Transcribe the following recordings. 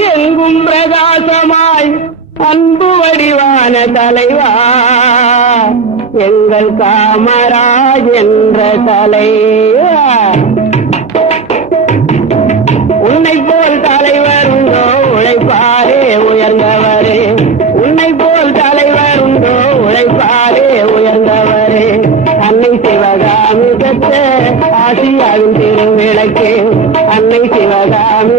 எங்கும் பிரகாசமாய் அன்பு வடிவான தலைவா. எங்கள் காமராஜ் என்ற தலைவா. உன்னை போல் தலைவர் உண்டோ உழைப்பாரே உயர்ந்தவரே. உன்னை போல் தலைவர் உண்டோ உழைப்பாரே உயர்ந்தவரே. அன்னை சிவகாமி பெற்ற ஆசியாவின் திருவிளக்கே அன்னை சிவகாமி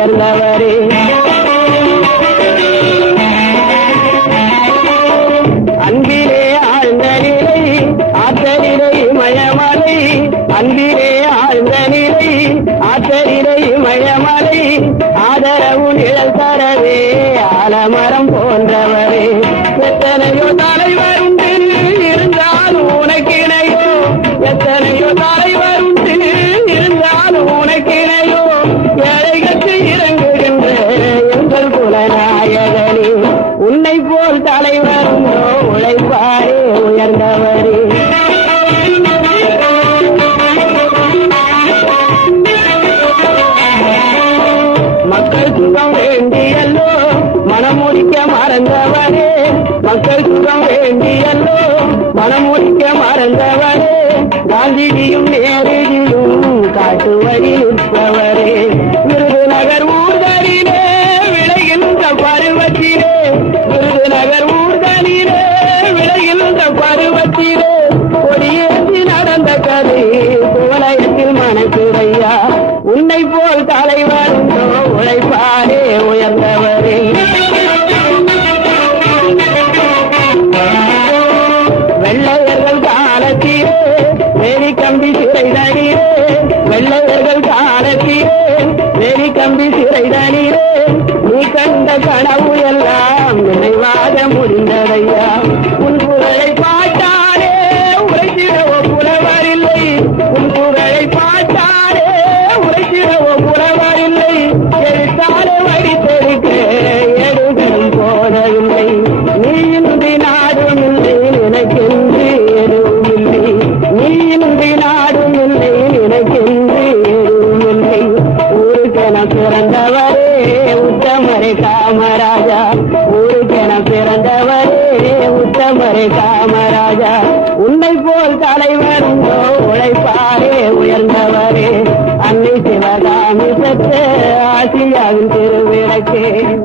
உயர்ந்தவரே அன்பிலே ஆழ்ந்த நிலை ஆற்றலிலை மயமலை. அன்பிலே ஆழ்ந்த நிலை ஆற்றலிலை மயமலை. தலைவர் உழைப்பாரே உயர்ந்தவரே. மக்கள் சுகம் வேண்டியல்லோ மனமுடிக்க மறந்தவரே. மக்கள் சுகம் வேண்டியல்லோ மனமுடிக்க மறந்தவரே. காந்திஜியும் நேருஜியும் காட்டு வழி நிற்பவரே. நடந்த கதை குவலயத்தில் மனக்குறையா உன்னை போல் தலைவர் உண்டோ உழைப்பாரே உயர்ந்தவரே. வெள்ளையர்கள் காலத்திலே வேலி கம்பி சிறை தடியே காமராஜா ஊருக்கென பிறந்தவரே உத்தமரே காமராஜா. உன்னை போல் தலைவர் உழைப்பாரே உயர்ந்தவரே. அன்னை சிவகாமி பெற்ற ஆசியாவின் திருவிளக்கே.